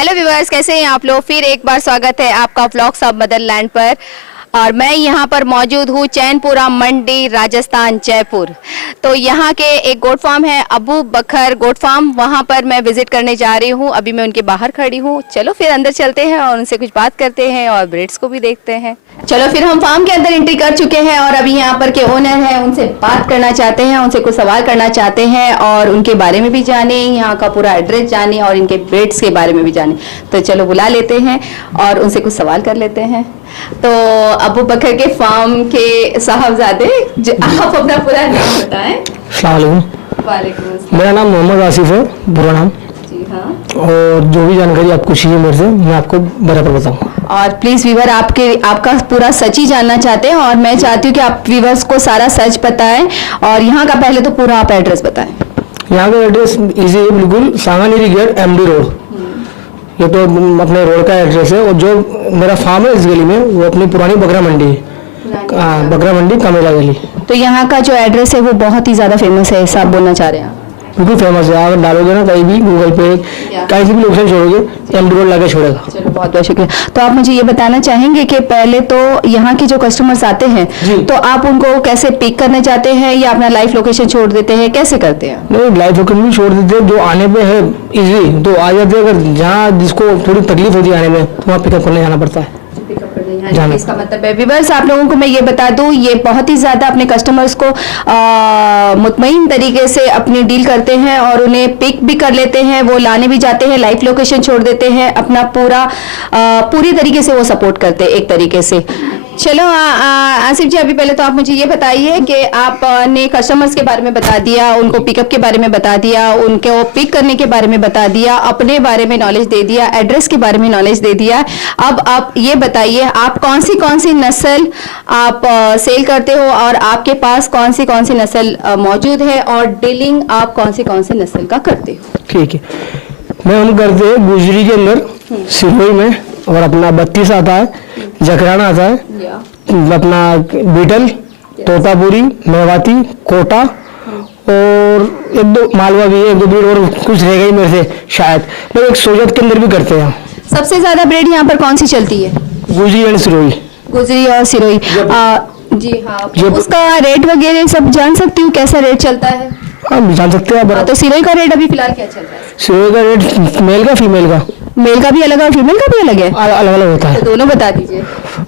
Hello viewers, कैसे हैं आप लोग। फिर एक बार स्वागत है आपका व्लॉग्स ऑफ मदरलैंड पर। और मैं यहाँ पर मौजूद हूँ चैनपुरा मंडी, राजस्थान, जयपुर। तो यहाँ के एक गोट फार्म है, अबू बकर गोट फार्म, वहाँ पर मैं विजिट करने जा रही हूँ। अभी मैं उनके बाहर खड़ी हूँ। चलो फिर अंदर चलते हैं और उनसे कुछ बात करते हैं और ब्रीड्स को भी देखते हैं। चलो फिर हम फार्म के अंदर एंट्री कर चुके हैं और अभी यहाँ पर के ओनर हैं, उनसे बात करना चाहते हैं, उनसे कुछ सवाल करना चाहते हैं और उनके बारे में भी जाने, यहाँ का पूरा एड्रेस जाने और इनके ब्रीड्स के बारे में भी जाने। तो चलो बुला लेते हैं और उनसे कुछ सवाल कर लेते हैं। तो अबू बकर के फार्म के साहबजादे, आप अपना पूरा नाम बताएं। वालेकुम अस्सलाम। मेरा नाम मोहम्मद आसिफ है, पूरा नाम। जी हाँ। और जो भी जानकारी आपको चाहिए मेरे से, मैं आपको बराबर बताऊंगा। और प्लीज वीवर आपका पूरा सच ही जानना चाहते हैं और मैं चाहती हूँ कि आप वीवर्स को सारा सच बताएं। और यहाँ का पहले तो पूरा आप एड्रेस बताएं। यहाँ का एड्रेस इजी है, बिल्कुल सांगानेरी गेट, MD रोड। ये तो अपने रोड का एड्रेस है। और जो मेरा फार्म है इस गली में, वो अपनी पुरानी बकरा मंडी है, बकरा मंडी कामेला गली। तो यहाँ का जो एड्रेस है वो बहुत ही ज़्यादा फेमस है, ऐसा आप बोलना चाह रहे हैं। बिल्कुल फेमस है। अगर डालोगे ना कहीं भी गूगल पे, कहीं से भी लोकेशन छोड़ोगे, MD रोड लगे छोड़ेगा। चलो बहुत बहुत शुक्रिया। तो आप मुझे ये बताना चाहेंगे कि पहले तो यहाँ के जो कस्टमर्स आते हैं तो आप उनको कैसे पिक करना चाहते हैं या अपना लाइव लोकेशन छोड़ देते हैं, कैसे करते हैं? नहीं, लाइव लोकेशन भी छोड़ देते हैं। जो आने पे है इजी तो आ जाते हैं। अगर जहाँ जिसको थोड़ी तकलीफ होती है आने में, तो वहाँ पिकअप करने जाना पड़ता है। इसका मतलब है व्यूअर्स, आप लोगों को मैं ये बता दूं, ये बहुत ही ज्यादा अपने कस्टमर्स को मुतमईन तरीके से अपनी डील करते हैं और उन्हें पिक भी कर लेते हैं, वो लाने भी जाते हैं, लाइव लोकेशन छोड़ देते हैं, अपना पूरी तरीके से वो सपोर्ट करते हैं एक तरीके से। चलो आसिफ जी, अभी पहले तो आप मुझे ये बताइए कि आपने कस्टमर्स के बारे में बता दिया, उनको पिकअप के बारे में बता दिया, उनको पिक करने के बारे में बता दिया, अपने बारे में नॉलेज दे दिया, एड्रेस के बारे में नॉलेज दे दिया। अब आप ये बताइए, आप कौन सी नस्ल आप सेल करते हो और आपके पास कौन सी नस्ल मौजूद है और डीलिंग आप कौन सी नस्ल का करते हो? ठीक है, मैं हम करते हैं गुजरी के अंदर, सिरोही में, और अपना 32 आता है, जकराना आता है, अपना बीटल, तोतापुरी, मेवाती, कोटा और एक दो मालवा भी है, एक दो ब्रीड और कुछ रह गई मेरे से शायद। मैं एक सोजत के अंदर भी करते हैं। सबसे ज्यादा ब्रीड यहाँ पर कौन सी चलती है? गुजरी एंड सिरोही। गुजरी और सिरोही। जी हाँ। उसका रेट वगैरह सब जान सकती हूँ, कैसा रेट चलता है? हाँ, जान सकते हैं। तो सिरोही का रेट अभी फिलहाल क्या चल रहा है? सिरोही का रेट मेल का फीमेल का? मेल का भी अलग और फीमेल का भी अलग है? अलग अलग होता है। तो दोनों बता दीजिए।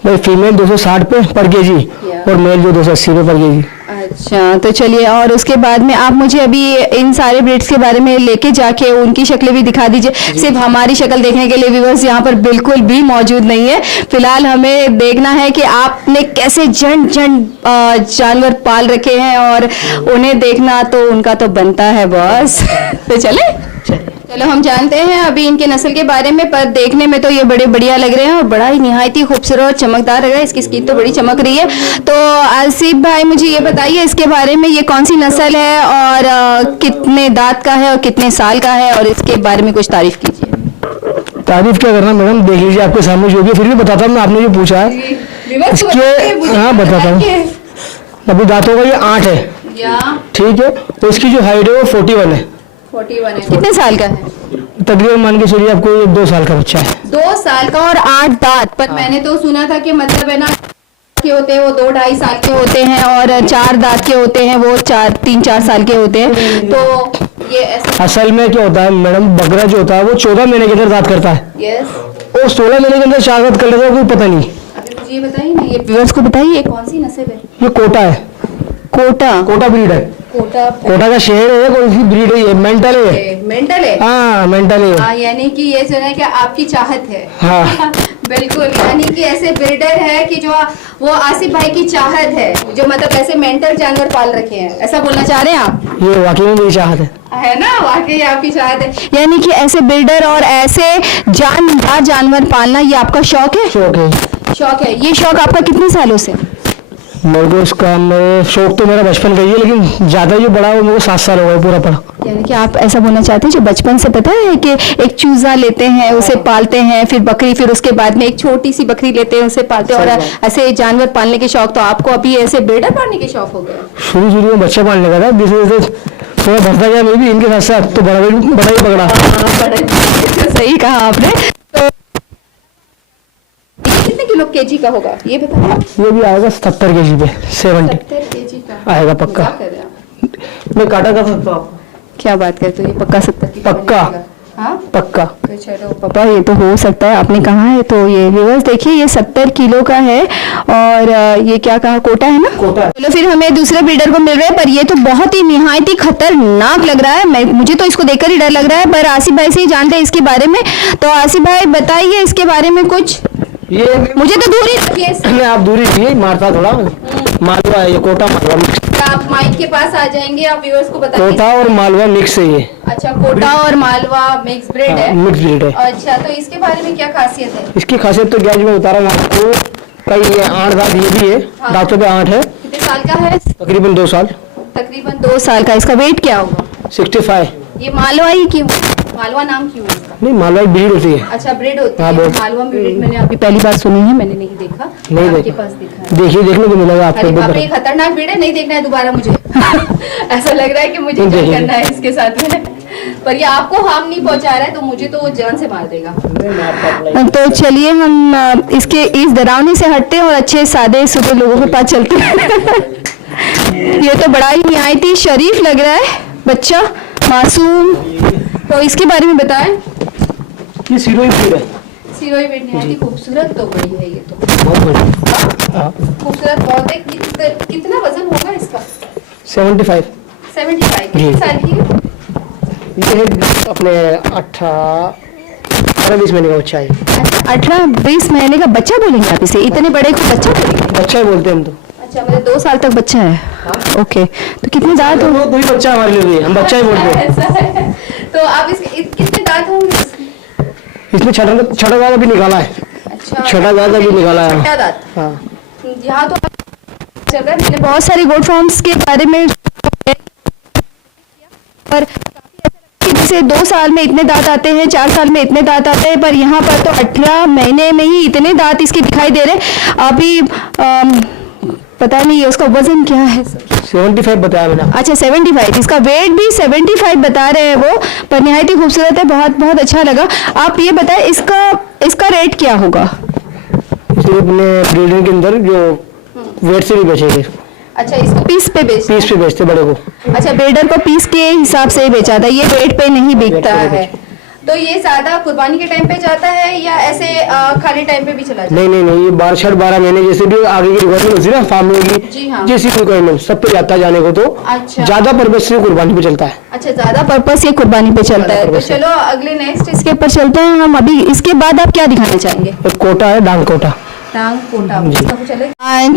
भाई फीमेल 260 पे पर केजी और मेल जो 280 पे पर केजी। अच्छा, तो चलिए, और उसके बाद में आप मुझे अभी इन सारे ब्रीड्स के बारे में लेके जाके उनकी शक्लें भी दिखा दीजिए। सिर्फ हमारी शक्ल देखने के लिए व्यूअर्स यहाँ पर बिल्कुल भी मौजूद नहीं है। फिलहाल हमें देखना है कि आपने कैसे जानवर पाल रखे हैं और उन्हें देखना तो उनका तो बनता है बॉस। तो चलो हम जानते हैं अभी इनके नस्ल के बारे में। पर देखने में तो ये बड़े बढ़िया लग रहे हैं और बड़ा ही निहायत ही खूबसूरत और चमकदार लग रहा है। इसकी स्किन तो बड़ी चमक रही है। तो आसिफ भाई मुझे ये बताइए इसके बारे में, ये कौन सी नस्ल है और कितने दांत का है और कितने साल का है, और इसके बारे में कुछ तारीफ कीजिए। तारीफ क्या करना मैडम, देख लीजिए आपके सामने जो भी, फिर भी बताता हूँ मैं, आपने जो पूछा है इसके। हाँ बताता हूँ। अभी दांतों का ये 8 है, ठीक है। तो इसकी जो हाइट है वो 41 है। 41 है। कितने साल का है? तकरीबन मान के चलिए आपको ये 2 साल का बच्चा है। 2 साल का और 8 दांत। पर मैंने तो सुना था कि मतलब है ना के होते हैं वो 2-2.5 साल के होते हैं और 4 दांत के होते हैं वो 3-4 साल के होते हैं। तो ये ऐसा असल में क्या होता है मैडम, बकरा जो होता है वो 14 महीने के अंदर दांत करता है। यस। और 16 महीने के अंदर 4 दांत कर लेता है, कोई पता नहीं। अभी मुझे ये बताइए ना, ये व्यूअर्स को बताइए कौन सी नस्ल है? ये कोटा है। कोटा ब्रीड है। कोटा का शहर है, कोई सी ब्रीड है, ये मेंटल है। हाँ मेंटल है। हाँ, यानी कि ये जो है कि आपकी चाहत है। हाँ बिल्कुल, यानी कि ऐसे ब्रीडर है कि जो वो आसिफ भाई की चाहत है, जो मतलब ऐसे मेंटल जानवर पाल रखे हैं, ऐसा बोलना चाह रहे हैं आप? ये वाकई में मेरी चाहत है ना, वाकई आपकी चाहत है। यानी कि ऐसे बिल्डर और ऐसे जानदार जानवर पालना ये आपका शौक है? शौक है। ये शौक आपका कितने सालों से? मेरे को इसका शौक तो मेरा बचपन का ही है, लेकिन ज्यादा जो बड़ा वो मेरे को 7 साल हो गए पूरा पड़ा। यानी कि आप ऐसा बोलना चाहते हैं जो बचपन से पता है कि एक चूजा लेते हैं उसे पालते हैं, फिर बकरी, फिर उसके बाद में एक छोटी सी बकरी लेते हैं उसे पालते हैं, और ऐसे जानवर पालने के शौक तो आपको अभी ऐसे बिल्डर पालने के शौक हो गया? शुरू में बच्चा पालने का था, थोड़ा भरता गया मैं भी इनके साथ साथ, तो बड़ा ही पकड़ा। सही कहा आपने। तो ये कितने किलो केजी का होगा ये बताओ। ये भी आएगा 70 kg पे, 70 70 केजी का आएगा पक्का। क्या कर रहे हैं आप? मैं काटा कर सकता हूँ क्या बात करते हो, ये पक्का 70 किलो पक्का। बनेगा। हाँ पक्का। तो चलो पापा ये तो हो सकता है, आपने कहा है तो ये व्यूअर्स देखिए ये 70 किलो का है। और ये क्या कहा, कोटा है ना? कोटा है। चलो फिर हमें दूसरे ब्रीडर को मिल रहे हैं, पर ये तो बहुत ही निहायत ही खतरनाक लग रहा है। मुझे तो इसको देखकर ही डर लग रहा है, पर आसिफ भाई से ही जानते हैं इसके बारे में। तो आसिफ भाई बताइए इसके बारे में कुछ। ये मुझे तो दूर ही रखिए इससे। मैं आप दूरी रहिए, मारता थोड़ा। मालवा है ये, कोटा मालवा मिक्स। आप माइक के पास आ जाएंगे, आप व्यूअर्स को बताइए। कोटा और मालवा मिक्स है ये। अच्छा, कोटा और मालवा मिक्स ब्रीड है। मिक्स ब्रीड है। अच्छा, तो इसके बारे में क्या खासियत है? इसकी खासियत तो क्या मैं बता रहा हूँ आपको, कई 8 दांत ये भी है। हाँ। दांतों पे 8 है। कितने साल का है? तकरीबन 2 साल। तकरीबन 2 साल का। इसका वेट क्या होगा? 65। ये मालवा ही क्यों? मालवा नाम क्यों है इसका? नहीं, मालवा एक ब्रीड होती है। अच्छा, ब्रीड होती हाँ, है। बहुत। मालवा ब्रीड मैंने अभी पहली बार सुनी है, मैंने नहीं देखा। नहीं आपके देखा। पास देखा है। देखिए, देखने को मिलेगा आपको। अरे बहुत बाप रे, बड़ा। खतरनाक ब्रीड है, नहीं देखना है दोबारा मुझे। ऐसा लग रहा है कि मुझे नहीं क्या देखेंगे। करना है इसके साथ में। पर ये आपको हार्म नहीं पहुंचा रहा है, तो मुझे तो वो जान से मार देगा। तो चलिए हम इसके इस डरावनी से हटते हैं और अच्छे सादे सुधे लोगों के पास चलते हैं। ये तो बड़ा ही निहायती शरीफ लग रहा है बच्चा, मासूम। तो इसके बारे में बताएं। ये सिरोही ब्रीड है। सिरोही ब्रीड निहायती खूबसूरत तो बड़ी है ये तो। बहुत बड़ी। हाँ। खूबसूरत बहुत है। कितना वजन होगा इसका? 75। 75। कितने साल की है? ये है अपने 18-20 महीने का बच्चा है। 18-20 महीने का बच्चा बोलेंगे आप इसे? इतने बड़े को बच्चा बोलेंगे? बच्चा ही बोलते हैं हम तो। अच्छा, मतलब 2 साल तक बच्चा है। ओके, तो कितने दांत होंगे? दो ही बच्चा हमारे लिए भी है, हम बच्चा ही बोलते हैं। ऐसा है। तो आप इसके कितने दांत होंगे इसके? इसमें छठा दांत अभी निकाला है। अच्छा, छठा दांत अभी निकाला है। छठा दांत। हाँ। यहाँ तो चल रहा है। मैंने बहुत सारी गोट फॉर्म्स के बारे में पर जैसे 2 साल में इतने दांत आते हैं, 4 साल में इतने दांत आते हैं, पर यहाँ पर तो 18 महीने में ही इतने दांत इसके दिखाई दे रहे हैं। अभी पता नहीं उसका वजन क्या है। 75 बताया मैंने। अच्छा, 75। इसका वेट भी 75 बता रहे हैं वो, पर निहायत ही खूबसूरत है। बहुत बहुत अच्छा लगा। आप ये बताएं इसका रेट क्या होगा? इसलिए अपने ब्रीडिंग के अंदर जो वेट से भी बेचेंगे। अच्छा, इसको पीस पे बेचते पीस पे बेचते बड़े को। अच्छा, ब्रीडर को पीस के हिसाब से ही बेचा था, ये वेट पे नहीं बिकता वेट पे है। तो ये ज्यादा कुर्बानी के टाइम पे जाता है या ऐसे खाली टाइम पे भी चला जाता है? नहीं, ये 12 महीने जैसे भी आगे की रिक्वायरमेंट होती है ना फार्मिंग जी की, हाँ। जैसी रिक्वायरमेंट सब पे जाता है जाने को, तो अच्छा। ज्यादा पर्पज से कुर्बानी पे चलता है। अच्छा, ज्यादा पर्पस ये कुर्बानी पे चलता है। तो purpose से। चलो अगले नेक्स्ट इसके ऊपर चलते हैं हम। अभी इसके बाद आप क्या दिखाना चाहेंगे? एक कोटा है, डांग कोटा। टांग कोटा, इसका कुछ अलग।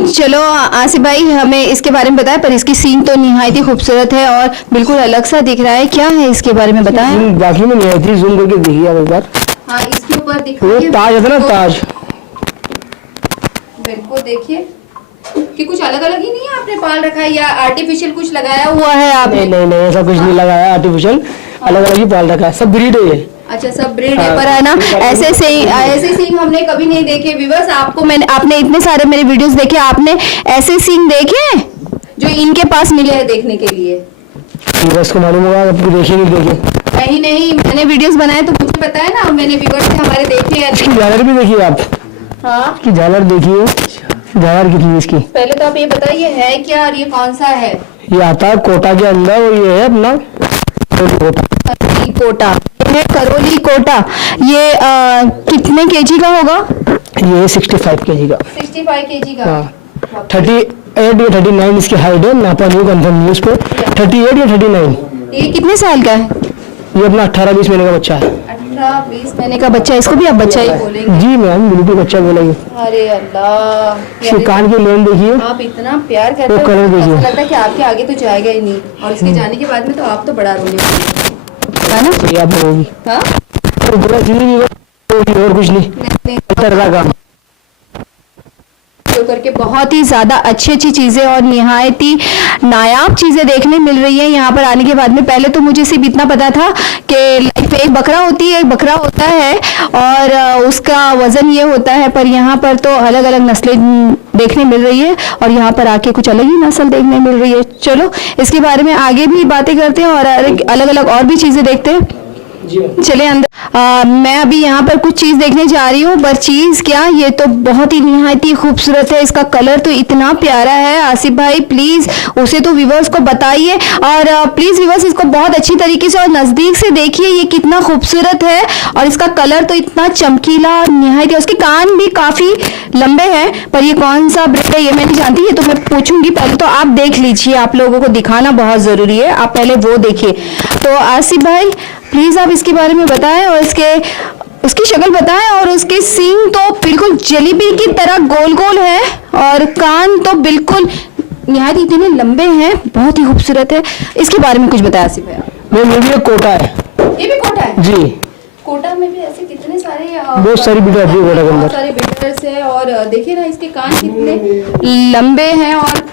चलो आसिफ भाई हमें इसके बारे में बताएं। पर इसकी सींग तो निहायत ही खूबसूरत है और बिल्कुल अलग सा दिख रहा है। क्या है इसके बारे में बताएं। बाकी में नहीं आई थी, जूम करके देखिए आप एक बार। हाँ, इसके ऊपर वो दिखाइए। ताज है ना, ताज। बिल्कुल देखिए कि कुछ अलग अलग ही नहीं है आपने पाल रखा है या आर्टिफिशियल कुछ लगाया हुआ है आपने? नहीं, ऐसा कुछ नहीं लगाया आर्टिफिशियल, अलग अलग ही पाल रखा है, सब ब्रीड है ये। अच्छा, सब ब्रीड है। पर है ना ऐसे सींग हमने कभी नहीं देखे। व्यूअर्स, आपने इतने सारे मेरे वीडियोस देखे, आपने ऐसे सींग देखे जो इनके पास मिले हैं देखने के लिए? बस को मालूम होगा, आपको देखिए नहीं देखे। नहीं, मैंने वीडियोस बनाए तो मुझे पता है ना, मैंने व्यूअर्स से हमारे देखे हैं। इसकी झालर भी देखिए आप। हाँ, इसकी झालर देखिए, झालर कितनी है इसकी। पहले तो आप ये बताइए है क्या और ये कौन सा है? ये आता है कोटा के अंदर और ये है अपना कोटा। करौली कोटा। ये है करौली कोटा। ये कितने केजी का होगा? ये 65 kg का। 65 केजी का। हाँ, 38 या 39 इसकी हाइट है, नापा नहीं कंफर्म न्यूज पे। 38 या 39। ये कितने साल का है? ये अपना 18-20 महीने का बच्चा है। 18-20 महीने का बच्चा। इसको भी आप बच्चा ही बोलेंगे? जी मैम, बिल्कुल बच्चा बोलेंगे। अरे अल्लाह, इसके कान की लेन देखिए। आप इतना प्यार करते वो कलर हो, देखिए। ऐसा लगता है कि आपके आगे तो जाएगा ही नहीं, और इसके जाने के बाद में तो आप तो बड़ा रोने है ना? ये आप होगी। हाँ, तो पूरा जिंदगी होगी और कुछ नहीं। नहीं, तरह का काम। तो करके बहुत ही ज़्यादा अच्छी अच्छी चीज़ें और निहायत ही नायाब चीज़ें देखने मिल रही हैं यहाँ पर आने के बाद में। पहले तो मुझे सिर्फ इतना पता था कि लाइफ में एक बकरा होती है, एक बकरा होता है और उसका वज़न ये होता है, पर यहाँ पर तो अलग अलग नस्लें देखने मिल रही है और यहाँ पर आके कुछ अलग ही नस्ल देखने मिल रही है। चलो इसके बारे में आगे भी बातें करते हैं और अलग अलग और भी चीज़ें देखते हैं। चले अंदर। मैं अभी यहाँ पर कुछ चीज़ देखने जा रही हूँ, पर चीज़ क्या, ये तो बहुत ही निहायत ही खूबसूरत है। इसका कलर तो इतना प्यारा है। आसिफ भाई प्लीज़ उसे तो व्यूवर्स को बताइए और प्लीज़ व्यूवर्स इसको बहुत अच्छी तरीके से और नज़दीक से देखिए, ये कितना खूबसूरत है और इसका कलर तो इतना चमकीला निहायत है। उसके कान भी काफ़ी लंबे हैं, पर ये कौन सा ब्रीड है ये मैं नहीं जानती, ये तो मैं पूछूंगी। पहले तो आप देख लीजिए, आप लोगों को दिखाना बहुत ज़रूरी है, आप पहले वो देखिए। तो आसिफ भाई प्लीज़ आप इसके बारे में बताएं और उसकी शक्ल बताएं। और उसके सींग तो बिल्कुल जलेबी की तरह गोल गोल है और कान तो बिल्कुल निहायत इतने लंबे हैं, बहुत ही खूबसूरत है। इसके बारे में कुछ बताया आसिफ भाई। ये भी एक कोटा है। ये भी कोटा है जी। कोटा में भी ऐसे कितने सारे बहुत सारी ब्रीडर है कोटा के अंदर। बहुत सारे ब्रीडर्स है और देखिए ना इसके कान कितने लंबे हैं और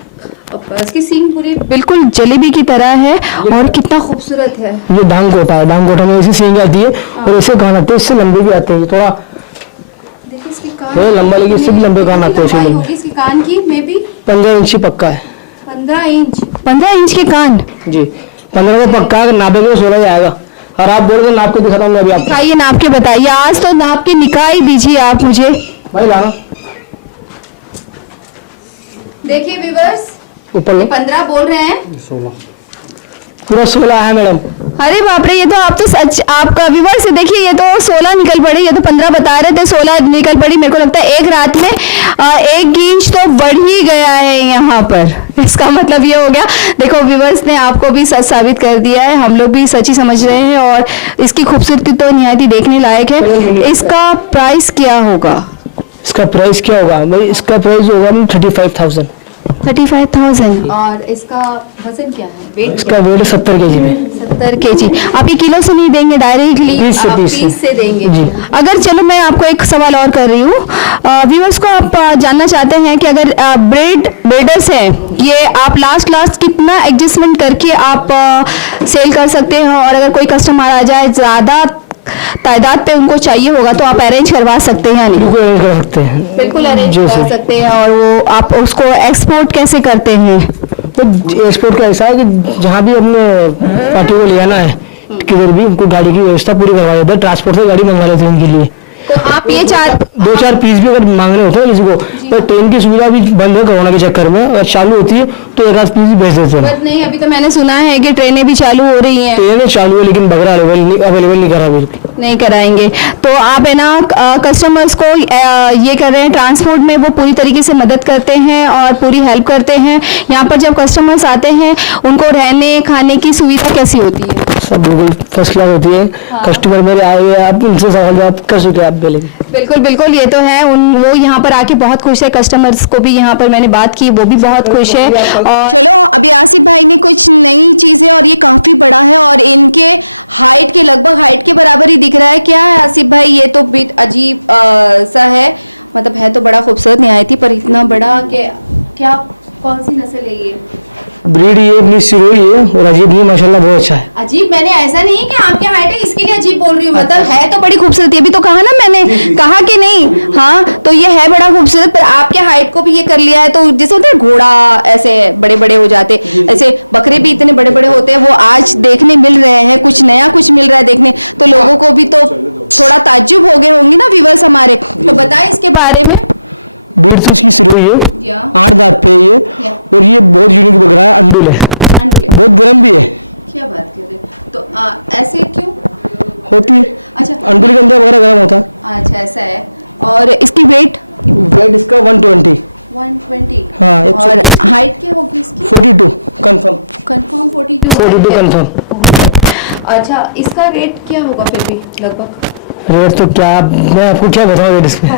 इसकी सींग पूरी बिल्कुल जलेबी की तरह है और कितना खूबसूरत है। ये डांग कोटा है। डांग कोटा में ऐसी सींग आती है और ऐसे कान आते हैं, इससे लंबे भी आते हैं। थोड़ा देखिए इसके कान ये लंबा, लेकिन इससे भी लंबे कान आते हैं। लंबाई होगी इसके कान की में भी 15 इंच पक्का है। 15 इंच के कान जी, 15 को पक्का है। नापे के 16 जाएगा। और आप बोल के नाप के दिखाता हूँ मैं अभी आपको। दिखाइए, नाप के बताइए। आज तो नाप के निकाल दीजिए आप मुझे। भाई लाना देखिए व्यूअर्स, ऊपर लो। 15 बोल रहे हैं, 16 पूरा 16 है मैडम। अरे बाप रे, ये तो आप तो सच, आपका व्यूवर से देखिए, ये तो 16 निकल पड़ी। ये तो 15 बता रहे थे, 16 निकल पड़ी। मेरे को लगता है एक रात में 1 इंच तो बढ़ ही गया है यहाँ पर। इसका मतलब ये हो गया, देखो व्यूवर्स ने आपको भी सच साबित कर दिया है, हम लोग भी सच ही समझ रहे हैं और इसकी खूबसूरती तो निहायत ही देखने लायक है। इसका प्राइस क्या होगा? इसका प्राइस क्या होगा भाई? इसका प्राइस होगा 35,000। 35,000। और इसका वजन क्या है, वेट? इसका वेट 70 kg में। 70 kg। आप ये किलो से नहीं देंगे, डायरेक्टली 30 से देंगे जी। अगर चलो मैं आपको एक सवाल और कर रही हूँ, व्यूअर्स को आप जानना चाहते हैं कि अगर ब्रीडर्स हैं, ये आप लास्ट कितना एडजस्टमेंट करके आप सेल कर सकते हैं? और अगर कोई कस्टमर आ जाए, ज़्यादा तादाद पे उनको चाहिए होगा, तो आप अरेंज करवा सकते हैं या नहीं? बिल्कुल अरेंज कर सकते हैं। बिल्कुल अरेंज कर सकते हैं। और वो आप उसको एक्सपोर्ट कैसे करते हैं? तो एक्सपोर्ट का ऐसा है कि जहाँ भी हमने पार्टी को ले जाना है, किधर भी उनको गाड़ी की व्यवस्था पूरी करवा देते हैं। ट्रांसपोर्ट से गाड़ी मंगवा लेते हैं उनके लिए। तो आप ये 2-4 पीस भी अगर मांगने होते हैं किसी को, तो ट्रेन की सुविधा भी बंद है कोरोना के चक्कर में, अगर चालू होती है तो 1 आध पीस भी भेज देते हैं। नहीं, अभी तो मैंने सुना है कि ट्रेनें भी चालू हो रही हैं। ट्रेनें चालू है लेकिन बगरा अवेलेबल नहीं करा, बिल्कुल नहीं कराएंगे। तो आप है ना कस्टमर्स को ये कर रहे हैं, ट्रांसपोर्ट में वो पूरी तरीके से मदद करते हैं और पूरी हेल्प करते हैं। यहाँ पर जब कस्टमर्स आते हैं, उनको रहने खाने की सुविधा कैसी होती है? सब बिल्कुल फर्स्ट क्लास होती है। कस्टमर मेरे आए हुए, आप उनसे सवाल जवाब कर सकते हैं आप पहले। बिल्कुल ये तो है। वो यहाँ पर आके बहुत खुश है। कस्टमर्स को भी यहाँ पर मैंने बात की, वो भी बहुत खुश है। और बारे में तो ये दूल्हे कंफर्म। अच्छा, इसका रेट क्या होगा फिर भी लगभग? रेट तो क्या, मैं आपको क्या बताऊँ रेट इसमें?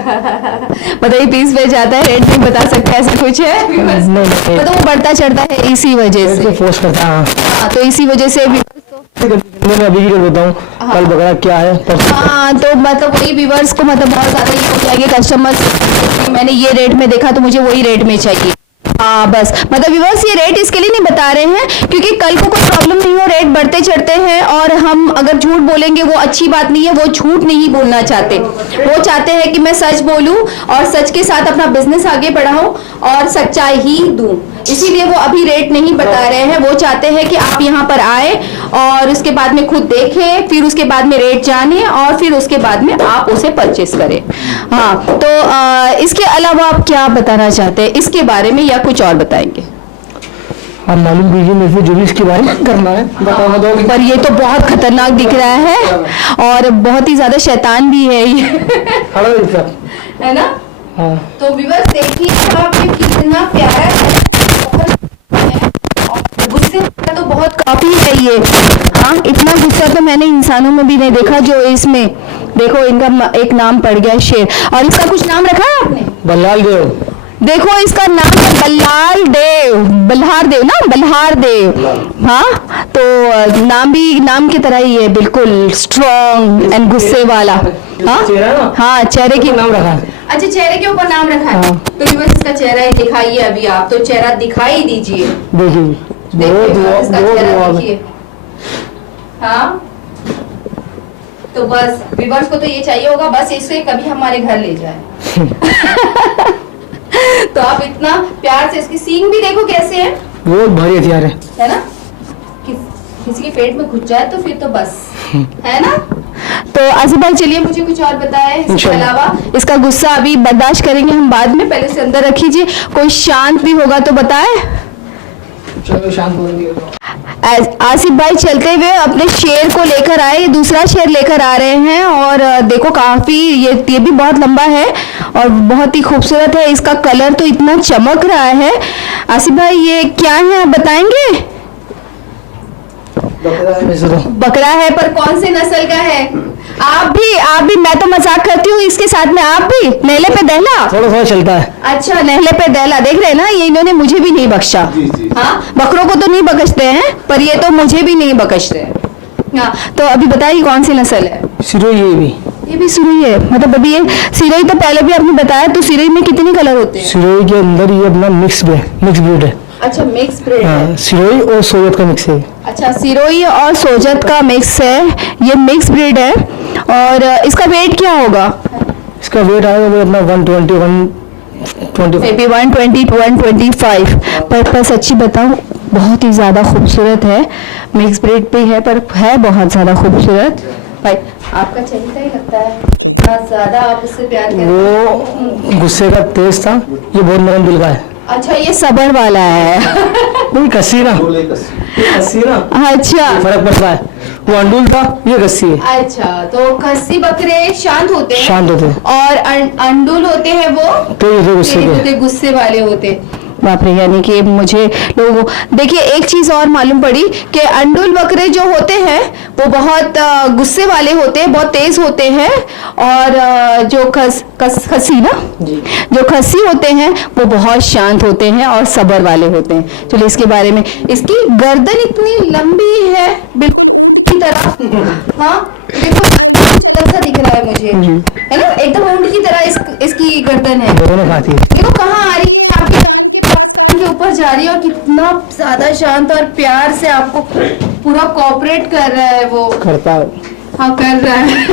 बताइए, पीस पे जाता है, रेट नहीं बता सकते, ऐसा कुछ है? नहीं मतलब वो बढ़ता चढ़ता है इसी वजह से। फोर्स करता है। हाँ, तो इसी वजह से भी मैं अभी की रेट बताऊँ, कल बकरा क्या है परसों हाँ, तो मतलब वही व्यूवर्स को मतलब बहुत ज़्यादा ये हो जाएगी कस्टमर, मैंने ये रेट में देखा तो मुझे वही रेट में चाहिए। हाँ बस, मतलब व्यूवर्स ये रेट इसके लिए नहीं बता रहे हैं क्योंकि कल को कोई प्रॉब्लम नहीं हो, रेट बढ़ते चढ़ते हैं और हम अगर झूठ बोलेंगे वो अच्छी बात नहीं है, वो झूठ नहीं बोलना चाहते, वो चाहते हैं कि मैं सच बोलूं और सच के साथ अपना बिजनेस आगे बढ़ाऊं और सच्चाई ही दूं, इसीलिए वो अभी रेट नहीं बता रहे हैं। वो चाहते हैं कि आप यहाँ पर आए और उसके बाद में खुद देखें, फिर उसके बाद में रेट जाने और फिर उसके बाद में आप उसे परचेस करें। हाँ, तो इसके अलावा आप क्या बताना चाहते हैं इसके बारे में या कुछ और बताएंगे? आप मालूम कीजिए मेरे से जो भी इसके बारे में करना है बताओ दो। पर ये तो बहुत खतरनाक दिख रहा है और बहुत ही ज्यादा शैतान भी है ये है ना? हाँ, तो व्यूअर्स देखिए यहाँ पे कितना प्यारा है, और गुस्से का तो बहुत काफी है ये। हाँ, इतना गुस्सा तो मैंने इंसानों में भी नहीं देखा जो इसमें, देखो इनका एक नाम पड़ गया शेर, और इसका कुछ नाम रखा है आपने? बल्लाल देव। देखो इसका नाम है बल्लाल देव, बल्हार देव ना, बल्हार देव। हाँ, तो नाम भी नाम की तरह ही है, बिल्कुल स्ट्रॉन्ग एंड गुस्से वाला। हाँ चेहरा ना? हाँ, चेहरे की नाम रखा है। अच्छा, चेहरे के ऊपर नाम रखा है। हाँ। तो बस इसका चेहरा ही दिखाइए अभी, आप तो चेहरा दिखाई दीजिए। देखिए देखिए इसका चेहरा बहुत देखिए। हाँ, तो बस व्यूअर्स को तो ये चाहिए होगा बस इसे कभी हमारे घर ले जाए। तो आप इतना प्यार से, इसकी सींग भी देखो कैसे है, बहुत भारी हथियार है ना? किसी के पेट में घुस जाए तो फिर तो बस, है ना? तो आसिफ भाई चलिए मुझे कुछ और बताएं इसके अलावा। इसका गुस्सा अभी बर्दाश्त करेंगे हम बाद में, पहले से अंदर रख लीजिए। कोई शांत भी होगा तो बताए। चलो शांत होंगे। आसिफ भाई चलते हुए अपने शेर को लेकर आए, ये दूसरा शेर लेकर आ रहे हैं और देखो काफी ये भी बहुत लंबा है और बहुत ही खूबसूरत है, इसका कलर तो इतना चमक रहा है। आसिफ भाई ये क्या है आप बताएंगे? बकरा है, पर कौन से नस्ल का है? आप भी मैं तो मजाक करती हूँ इसके साथ में, आप भी नेहले पे दहला थोड़ा थोड़ा चलता है। अच्छा, नेहले पे दहला, देख रहे हैं ना, ये इन्होंने मुझे भी नहीं बख्शा। हाँ, बकरों को तो नहीं बख्शते हैं पर ये तो मुझे भी नहीं बख्शते हैं। हाँ, तो अभी बताइए कौन सी नस्ल है? सिरोही। ये भी सिरोही है, मतलब अभी ये सिरोही तो पहले भी आपने बताया, तो सिरोही में कितने कलर होते हैं? सिरोही के अंदर ये अपना मिक्स ब्रीड है। अच्छा, मिक्स ब्रीड है। हाँ, सिरोही और सोजत का मिक्स है। अच्छा, सिरोही और सोजत का मिक्स है, ये मिक्स ब्रीड है। और इसका वेट क्या होगा? इसका वेट आएगा वो अपना 120 Maybe 120 to 125। पर सच्ची बताऊं बहुत ही ज़्यादा खूबसूरत है, मिक्स ब्रीड भी है पर है बहुत ज़्यादा खूबसूरत। भाई आपका चहेता ही लगता है, इतना ज़्यादा आप उससे प्यार करते हैं। वो गुस्से का तेज था, ये बहुत नरम दिल का है। अच्छा, ये सबर वाला है। नहीं, कस्सी ना, कस्सी ना, अच्छा, फर्क पड़ता है। वो अंडुल था, ये कस्सी है। अच्छा, तो खस्सी बकरे शांत होते हैं, शांत होते हैं, और अंडुल होते हैं वो तेज गुस्से के। गुस्से वाले होते हैं। बाप रे, यानी कि मुझे लोगों देखिए एक चीज और मालूम पड़ी कि अंडुल बकरे जो होते हैं वो बहुत गुस्से वाले होते हैं, बहुत तेज होते हैं, और जो खस्सी ना, जो खस्सी होते हैं वो बहुत शांत होते हैं और सबर वाले होते हैं। चलिए इसके बारे में, इसकी गर्दन इतनी लंबी है बिल्कुल की तरह। हाँ देखो सा दिख रहा है मुझे, है ना, एकदम ऊंट की तरह इसकी गर्दन है। दोनों खाती है। देखो कहाँ आ रही है, के ऊपर जा रही है और कितना ज्यादा शांत और प्यार से आपको पूरा कोऑपरेट कर रहा है। वो करता है। हाँ, कर रहा है।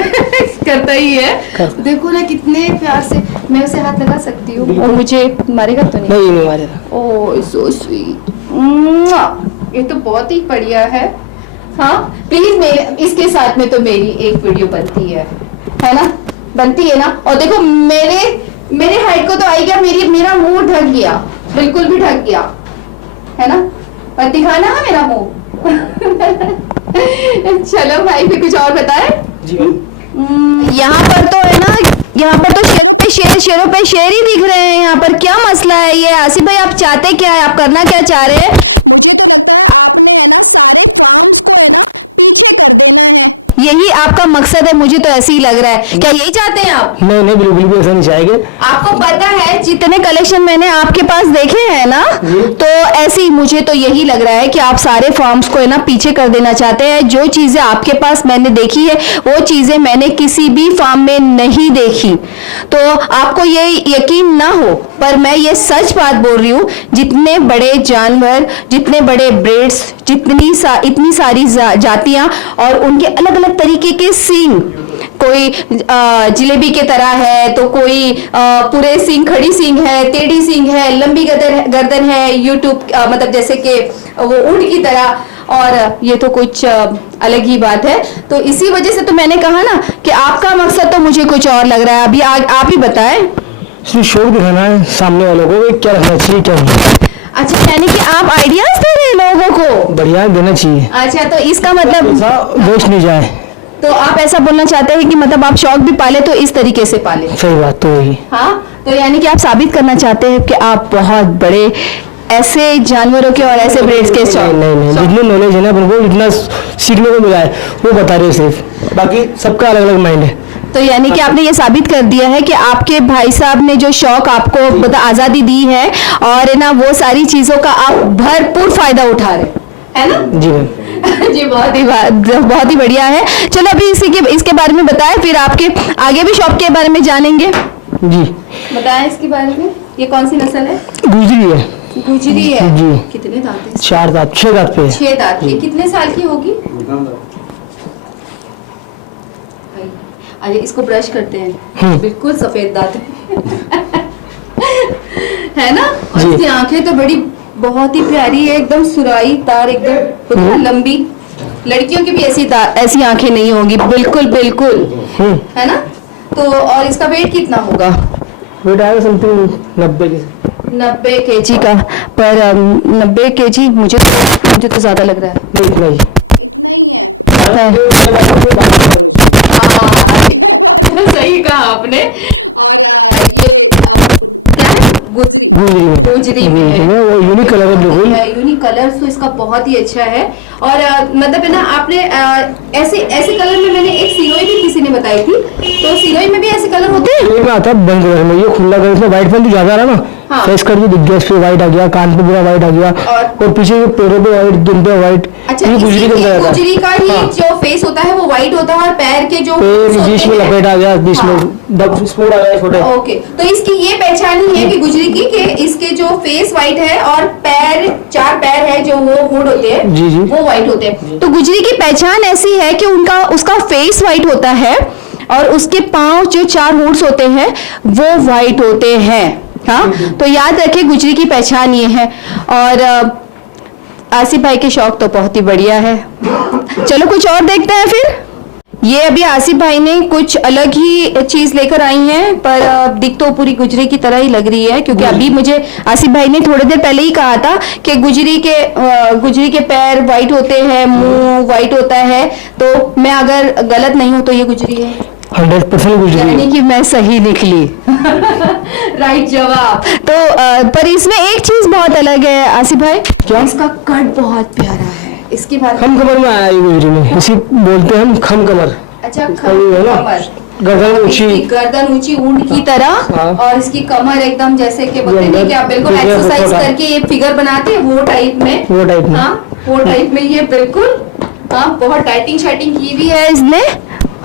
करता ही है। देखो ना कितने प्यार से, मैं उसे हाथ लगा सकती हूँ और मुझे मारेगा तो नहीं? नहीं मारेगा। ओह सो स्वीट, ये तो बहुत ही बढ़िया है। हाँ प्लीज, इसके साथ में तो मेरी एक वीडियो बनती है ना, बनती है ना। और देखो मेरे हाइट को तो आई गया, मेरा मुंह ढक गया, बिल्कुल भी ढक गया, है ना, पर दिखाना है मेरा मुंह। चलो भाई, फिर कुछ और बताए। यहाँ पर तो है ना, यहाँ पर तो शेरों पे शेर ही दिख रहे हैं। यहाँ पर क्या मसला है ये? आसिफ भाई आप चाहते क्या है, आप करना क्या चाह रहे हैं? यही आपका मकसद है, मुझे तो ऐसे ही लग रहा है। क्या यही चाहते हैं आप? नहीं नहीं, बिल्कुल भी ऐसा नहीं चाहेंगे। आपको पता है जितने कलेक्शन मैंने आपके पास देखे हैं ना, तो ऐसे ही मुझे तो यही लग रहा है कि आप सारे फॉर्म्स को है ना पीछे कर देना चाहते हैं। जो चीजें आपके पास मैंने देखी है वो चीजें मैंने किसी भी फार्म में नहीं देखी। तो आपको ये यकीन ना हो, पर मैं ये सच बात बोल रही हूँ, जितने बड़े जानवर, जितने बड़े ब्रीड्स, इतनी सारी जातियां और उनके अलग अलग तरीके के सींग, कोई जिलेबी के तरह है, तो कोई पूरे सींग, खड़ी सींग है, टेढ़ी सींग है, लंबी गर्दन है, यूट्यूब मतलब जैसे कि वो ऊंट की तरह, और ये तो कुछ अलग ही बात है। तो इसी वजह से तो मैंने कहा ना कि आपका मकसद तो मुझे कुछ और लग रहा है। अभी आप ही बताएं। इसमें शौक दिखाना है सामने वालों को कि क्या रखना चाहिए क्या नहीं। अच्छा, यानी कि आप आइडियाज दे रहे हैं लोगों को? बढ़िया देना चाहिए। अच्छा, तो इसका मतलब वेस्ट नहीं जाए। तो आप ऐसा बोलना चाहते हैं कि मतलब आप शौक भी पाले तो इस तरीके से पाले। सही बात तो वही। हाँ, तो यानी कि आप साबित करना चाहते हैं कि आप बहुत बड़े ऐसे जानवरों के और ऐसे ब्रीड्स के शौक। नहीं नहीं, जितनी नॉलेज है ना अपन को, जितना सीखने को मिला है वो बता रहे हैं सिर्फ, बाकी सबका अलग अलग माइंड है। तो यानी कि आपने ये साबित कर दिया है कि आपके भाई साहब ने जो शौक आपको मतलब आजादी दी है, और ना वो सारी चीजों का आप भरपूर फायदा उठा रहे हैं ना? जी मैम। जी, बहुत ही बढ़िया है। चलो अभी इसके बारे में बताएं, फिर आपके आगे भी शौक के बारे में जानेंगे। जी बताएं इसके बारे में। ये कौन सी नस्ल है? गुजरी है। गुजरी है जी। कितने दांत है? 4 दांत, 6 दांत पे। 6 दांत की। कितने साल की होगी? अरे इसको ब्रश करते हैं, बिल्कुल सफेद दांत है ना? और इसकी आंखें तो बड़ी बहुत ही प्यारी है, एकदम सुराही तार, एकदम लंबी। लड़कियों की भी ऐसी आंखें नहीं होंगी, बिल्कुल बिल्कुल, है ना? तो और इसका वेट कितना होगा? वेट आएगा समथिंग 90 केजी का। पर 90 केजी मुझे तो ज्यादा लग रहा है। नहीं। सही कहा आपने। गुजरी में है। वो यूनिक कलर है, बिल्कुल यूनिक कलर तो इसका बहुत ही अच्छा है। और मतलब है ना, आपने ऐसे कलर में मैंने एक सिरोही भी किसी ने बताई थी, तो सिरोही में भी ऐसे कलर होते हैं? ये में आता है बंद कलर में, ये खुला कलर, इसमें व्हाइट पेंट ज्यादा रहा ना। हाँ। फेस कर भी दिख गया, इस पे व्हाइट आ गया, कान पे पूरा व्हाइट आ गया, और पीछे के पैरों पे व्हाइट, दुम पे व्हाइट। अच्छा, ये गुजरी के अंदर आता है। गुजरी का ही जो फेस होता है वो व्हाइट होता है, और पैर के जो पैर बीच में लपेट आ गया, बीच में डब स्पॉट आ गया छोटे। ओके, तो इसकी ये पहचान ही है कि गुजरी की, कि इसके जो फेस व्हाइट है और पैर, 4 पैर है जो वो हुड होते हैं, जी जी, वो व्हाइट होते हैं। तो गुजरी की पहचान ऐसी है कि उसका फेस व्हाइट होता है, और उसके पांव जो 4 हुड्स होते हैं वो व्हाइट होते हैं। हाँ, तो याद रखें गुजरी की पहचान ये है। और आसिफ भाई के शौक तो बहुत ही बढ़िया है। चलो कुछ और देखते हैं फिर। ये अभी आसिफ भाई ने कुछ अलग ही चीज लेकर आई हैं, पर दिख तो पूरी गुजरी की तरह ही लग रही है, क्योंकि अभी मुझे आसिफ भाई ने थोड़ी देर पहले ही कहा था कि गुजरी के पैर व्हाइट होते हैं, मुंह व्हाइट होता है। तो मैं अगर गलत नहीं हूं तो ये गुजरी है। 100% गुजरी है। यानी कि मैं सही निकली। राइट जवाब। तो पर इसमें एक चीज बहुत अलग है आसिफ भाई। क्या? इसका कट बहुत प्यारा है। इसके बाद खम कमर में आया ये गुजरी में, इसी बोलते हैं हम खम कमर। अच्छा, कमर, गर्दन ऊंची, गर्दन ऊंची ऊंट की तरह। हाँ। और इसकी कमर एकदम जैसे कि बोलते नहीं कि आप बिल्कुल एक्सरसाइज करके ये फिगर बनाते हैं, वो टाइप में। हाँ, वो टाइप में ये बिल्कुल। हाँ, बहुत डाइटिंग शाइटिंग की भी है इसने।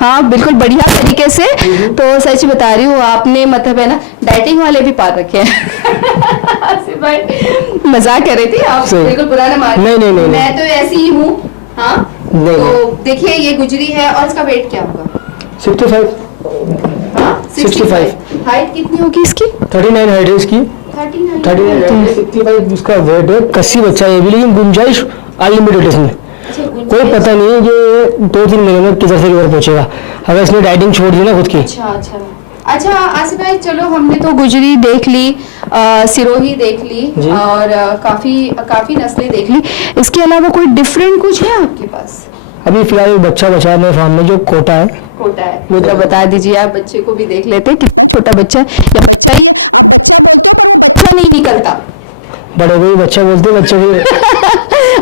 हाँ, बिल्कुल बढ़िया तरीके से। तो सच बता रही हूँ, आपने मतलब है ना डाइटिंग वाले भी पाल रखे हैं। आसिफ भाई मजाक कर रही थी आप, बिल्कुल बुरा ना मान। नहीं, मैं तो ऐसी ही हूँ। हाँ, नहीं, तो देखिए ये गुजरी है, और इसका वेट क्या होगा? 65। हाँ, 65। हाइट कितनी होगी इसकी? 39 हाइट है इसकी। 39। 65 इसका वेट है। कस्सी बच्चा है भी, लेकिन गुंजाइश अनलिमिटेड है इसमें। कोई पता नहीं है कि 2-3 महीने में किधर से किधर पहुंचेगा, अगर इसने डाइटिंग छोड़ दी ना खुद की। अच्छा आसिफ भाई, चलो हमने तो गुजरी देख ली, सिरोही देख ली, और काफी नस्लें देख ली। इसके अलावा कोई डिफरेंट कुछ है आपके पास? अभी फिलहाल एक बच्चा बचा है मेरे फार्म में, जो कोटा है। कोटा है, मुझे बता दीजिए, आप बच्चे को भी देख लेते, कितना छोटा बच्चा है, या बच्चा ही नहीं निकलता? बड़े को भी बच्चा बोलते हैं, बच्चे भी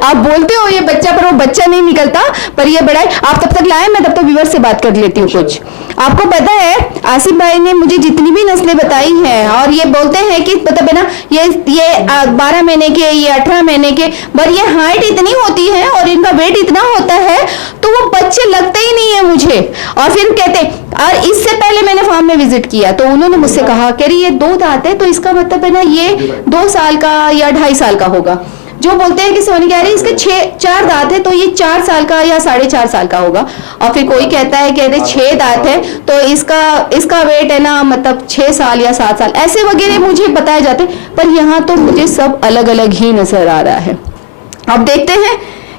आप बोलते हो ये बच्चा, पर वो बच्चा नहीं निकलता, पर ये बड़ा है। आप तब तक लाए, मैं तब तक व्यूअर से बात कर लेती हूँ कुछ। आपको पता है आसिफ भाई ने मुझे जितनी भी नस्लें बताई हैं, और ये बोलते हैं कि मतलब है ना, ये 12 महीने के, ये 18 महीने के, पर ये हाइट इतनी होती है और इनका वेट इतना होता है, तो वो बच्चे लगते ही नहीं है मुझे। और फिर कहते, और इससे पहले मैंने फार्म में विजिट किया तो उन्होंने मुझसे कहा कह रही ये 2 दांत है, तो इसका मतलब है ना ये 2 साल का या 2.5 साल का होगा। जो बोलते हैं कि सोनी कह रही है इसके 4 दांत है, तो ये 4 साल का या 4.5 साल का होगा। और फिर कोई कहता है कहते 6 दांत है, तो इसका वेट है ना मतलब 6 साल या 7 साल, ऐसे वगैरह मुझे बताए जाते। पर यहाँ तो मुझे सब अलग अलग ही नजर आ रहा है। अब देखते हैं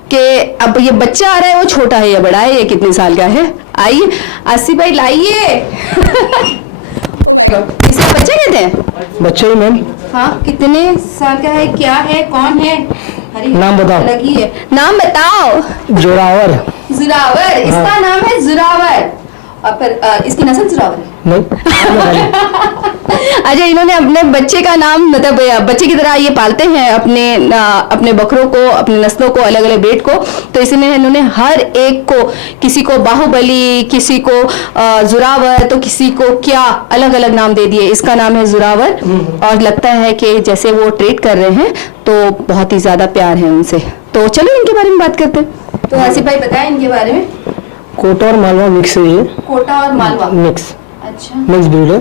कि अब ये बच्चा आ रहा है, वो छोटा है या बड़ा है, ये कितने साल का है। आइए आसिफ भाई लाइए। इसको बच्चा कहते हैं? बच्चे ही मैम। हाँ, कितने साल का है, क्या है, कौन है? अरे नाम बताओ। अलग ही है, नाम बताओ। जोरावर। जुरावर, इसका नाम है जुरावर। और फिर इसकी नस्ल जुरावर है? नहीं। अच्छा, इन्होंने अपने बच्चे का नाम मतलब बच्चे की तरह ये पालते हैं अपने बकरों को, अपने नस्लों को, अलग अलग ब्रीड को। तो इसलिए इन्होंने हर एक को, किसी को बाहुबली, किसी को जुरावर, तो किसी को क्या अलग अलग नाम दे दिए। इसका नाम है जुरावर, और लगता है कि जैसे वो ट्रीट कर रहे हैं तो बहुत ही ज्यादा प्यार है उनसे। तो चलो इनके बारे में बात करते हैं। तो आसिफ भाई बताएं इनके बारे में। कोटा और मालवा मिक्स है ये। कोटा और मालवा मिक्स। अच्छा, मिक्स ब्रीड है,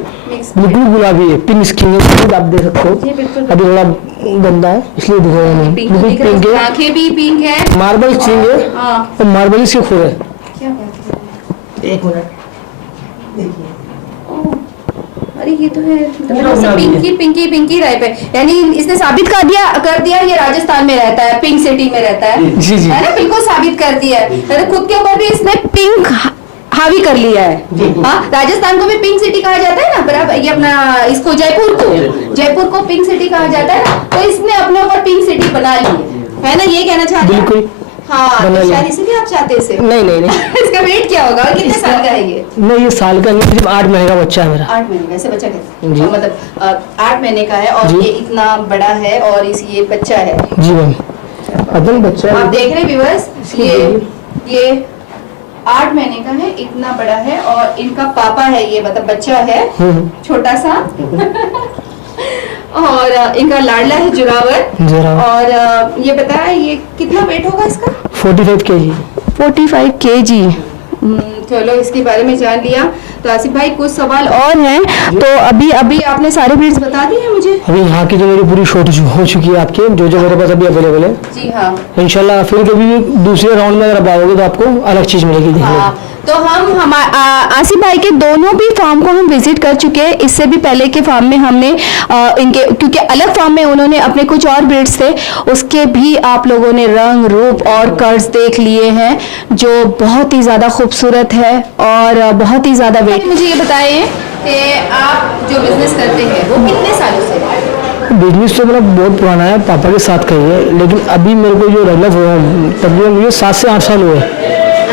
बिल्कुल गुलाबी है, पिंक स्किन है, आप देख सकते हो। अभी थोड़ा गंदा है इसलिए दिख रहा है, बिल्कुल पिंक है, आंखें भी पिंक है, मार्बल स्किन है और मार्बल इसके खुर है। क्या बात है। एक मिनट देखिए, अरे ये तो है पिंकी टाइप है, यानी इसने साबित कर दिया ये राजस्थान में रहता है, पिंक सिटी में रहता है। जी जी, है ना, बिल्कुल साबित कर दिया है, खुद के ऊपर भी इसने पिंक हावी कर लिया है। हाँ, राजस्थान को भी पिंक सिटी कहा जाता है ना, बराबर। ये अपना इसको जयपुर को पिंक सिटी कहा जाता है ना, तो इसने अपने ऊपर पिंक सिटी बना ली है ना, ये कहना चाहते हैं? बिल्कुल। हाँ, तो शायद इसीलिए आप चाहते हैं इसे। नहीं इसका वेट क्या होगा और कितने साल का है ये? नहीं, ये साल का नहीं, सिर्फ 8 महीने का बच्चा है मेरा। 8 महीने का, ऐसे बच्चा कहते हैं जी। मतलब 8 महीने का है, और ये इतना बड़ा है, और ये बच्चा है। जी मैम, अदल बच्चा है। आप देख रहे हैं व्यूअर्स, ये 8 महीने का है, इतना बड़ा है, और इनका पापा है ये, मतलब बच्चा है छोटा सा। और इनका लाडला है जुरावर। और ये बताया ये कितना वेट होगा इसका? 45 kg। 45 kg। चलो इसके बारे में जान लिया। तो आसिफ भाई कुछ सवाल और हैं, तो अभी आपने सारे ब्रीड्स बता दिए हैं मुझे। अभी यहाँ की जो मेरी पूरी शॉर्ट हो चुकी है आपके, जो मेरे पास अभी अवेलेबल है। जी हाँ, इंशाल्लाह फिर कभी भी दूसरे राउंड में अगर आप आओगे तो आपको अलग चीज मिलेगी देखने को। हाँ, तो हम आसिफ भाई के दोनों भी फार्म को हम विजिट कर चुके हैं। इससे भी पहले के फार्म में हमने इनके, क्योंकि अलग फार्म में उन्होंने अपने कुछ और ब्रीड्स थे, उसके भी आप लोगों ने रंग रूप और कर्ज देख लिए हैं, जो बहुत ही ज़्यादा खूबसूरत है और बहुत ही ज़्यादा वेट। मुझे ये बताएं कि आप जो बिजनेस करते हैं वो कितने सालों से? बिजनेस तो मेरा बहुत पुराना है, पापा के साथ का ही है, लेकिन अभी मेरे को जो डेवलप हुआ है तकरीबन मुझे 7 से 8 साल हुए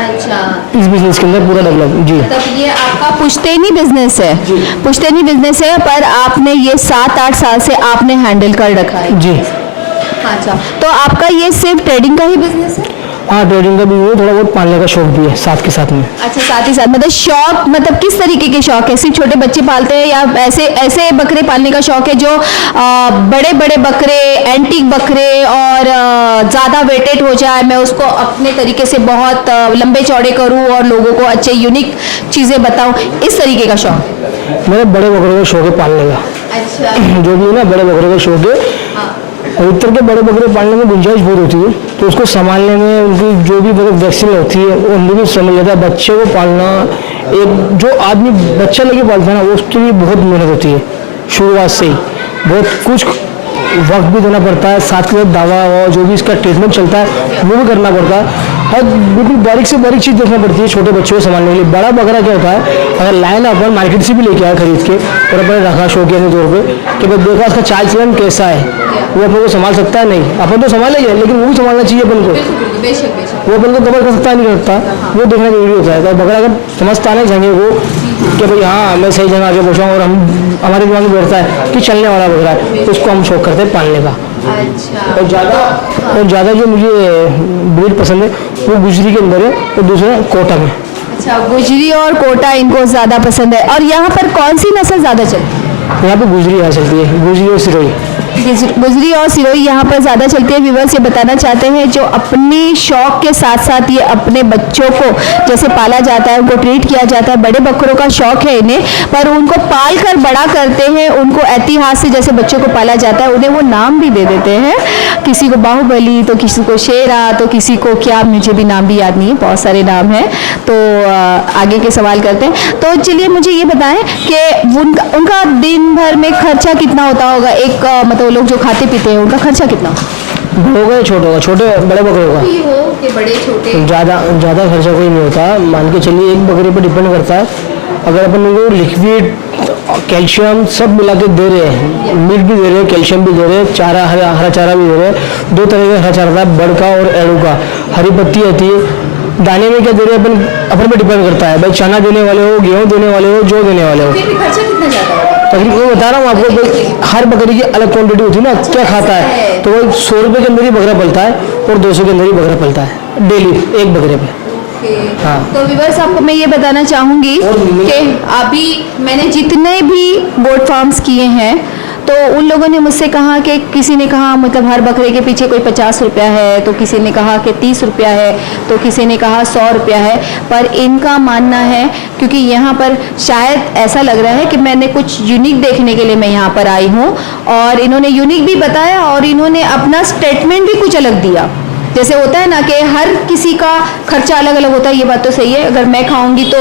अच्छा, इस बिजनेस के अंदर पूरा डेवलप। जी, तब ये आपका पुश्तैनी बिजनेस है। पुश्तैनी बिजनेस है, पर आपने ये 7-8 साल से आपने हैंडल कर रखा है। जी। अच्छा, तो आपका ये सिर्फ ट्रेडिंग का ही बिजनेस है? हाँ, ट्रेडिंग का भी है, थोड़ा बहुत पालने का शौक भी है साथ के साथ में। अच्छा, साथ ही साथ मतलब शौक, मतलब किस तरीके के शौक है? सिर्फ छोटे बच्चे पालते हैं, या ऐसे बकरे पालने का शौक है जो बड़े बड़े बकरे, एंटीक बकरे, और ज़्यादा वेटेड हो जाए, मैं उसको अपने तरीके से बहुत लंबे चौड़े करूँ और लोगों को अच्छे यूनिक चीज़ें बताऊँ, इस तरीके का शौक है? मेरे बड़े बकरे का शौक है पालने का। अच्छा, जो भी है ना, बड़े बकरे का शौक है। अधिकतर के बड़े बकरे पालने में गुंजाइश बहुत होती है, तो उसको संभालने में उनकी जो भी मतलब वैक्सीन होती है वो उनकी भी समझ जाता है। बच्चे को पालना, एक जो आदमी बच्चा लेके पालता है ना, वो उसके लिए बहुत मेहनत होती है, शुरुआत से ही बहुत कुछ वक्त भी देना पड़ता है, साथ के साथ दवा और जो भी इसका ट्रीटमेंट चलता है वो भी करना पड़ता है। हर बिल्कुल बारीक से बारीक चीज़ देखना पड़ती है छोटे बच्चों को संभालने के लिए। बड़ा बकरा क्या होता है, अगर लाइन अपन मार्केट से भी लेके आए खरीद के और अपन रखा शौकिया के तौर पे कि भाई देखा उसका चाल चलन कैसा है, वो अपन को संभाल सकता है नहीं, अपन तो संभालेंगे लेकिन वो भी संभालना चाहिए अपन को। वो अपन को कवर कर सकता है नहीं कर सकता, वो देखना जरूरी होता है। तो बकरा अगर समझता है जगह को कि भाई हाँ मैं सही जगह आगे पहुँचाऊँ, और हम हमारे दिमाग में बैठता है कि चलने वाला बकरा है, उसको हम शौक करते हैं पालने का। अच्छा। और ज़्यादा जो मुझे ब्रीड पसंद है वो गुजरी के अंदर है, और दूसरा कोटा में। अच्छा, गुजरी और कोटा इनको ज़्यादा पसंद है। और यहाँ पर कौन सी नस्ल ज़्यादा चलती है? यहाँ पे गुजरी यहाँ चलती है, गुजरी और सिरोही। गुजरी और सिरोही यहाँ पर ज़्यादा चलती है। व्यूअर्स ये बताना चाहते हैं जो अपने शौक के साथ साथ ये अपने बच्चों को जैसे पाला जाता है, उनको ट्रीट किया जाता है, बड़े बकरों का शौक है इन्हें, पर उनको पाल कर बड़ा करते हैं, उनको एहतियात से जैसे बच्चों को पाला जाता है, उन्हें वो नाम भी दे देते हैं। किसी को बाहुबली, तो किसी को शेरा, तो किसी को क्या, मुझे भी नाम भी याद नहीं है, बहुत सारे नाम हैं। तो आगे के सवाल करते हैं। तो चलिए मुझे ये बताएं कि उनका दिन भर में खर्चा कितना होता होगा? एक मतलब लोग जो खाते पीते हैं उनका खर्चा कितना होगा या छोटा होगा? छोटे बड़े बकरे होगा, बड़े छोटे ज़्यादा खर्चा कोई नहीं होता। मान के चलिए एक बकरे पर डिपेंड करता है। अगर अपन उनको लिक्विड कैल्शियम सब मिला के दे रहे हैं, मीट भी दे रहे हैं, कैल्शियम भी दे रहे हैं, चारा हरा चारा भी दे रहे हैं। दो तरह का हरा चारा है, बड़ का और एड़ू का। हरी पत्ती आती है। दाने में क्या दे रहे हैं अपन पर डिपेंड करता है, भाई चना देने वाले हो, गेहूँ देने वाले हो, जौ देने वाले हो। खर्चा कितना ज़्यादा होगा? तकरीबन मैं बता रहा हूँ आपको, भाई हर बकरी की अलग क्वांटिटी होती है ना, क्या खाता है। तो वही 100 रुपये के अंदर ही बकरा पलता है और 200 के अंदर ही बकरा पलता है डेली एक बकरे पे। हाँ। तो व्यूअर्स आपको मैं ये बताना चाहूँगी कि अभी मैंने जितने भी गोट फार्म्स किए हैं तो उन लोगों ने मुझसे कहा कि किसी ने कहा मतलब हर बकरे के पीछे कोई 50 रुपया है, तो किसी ने कहा कि 30 रुपया है, तो किसी ने कहा 100 रुपया है। पर इनका मानना है, क्योंकि यहाँ पर शायद ऐसा लग रहा है कि मैंने कुछ यूनिक देखने के लिए मैं यहाँ पर आई हूँ, और इन्होंने यूनिक भी बताया और इन्होंने अपना स्टेटमेंट भी कुछ अलग दिया। जैसे होता है ना कि हर किसी का खर्चा अलग अलग होता है, ये बात तो सही है। अगर मैं खाऊंगी तो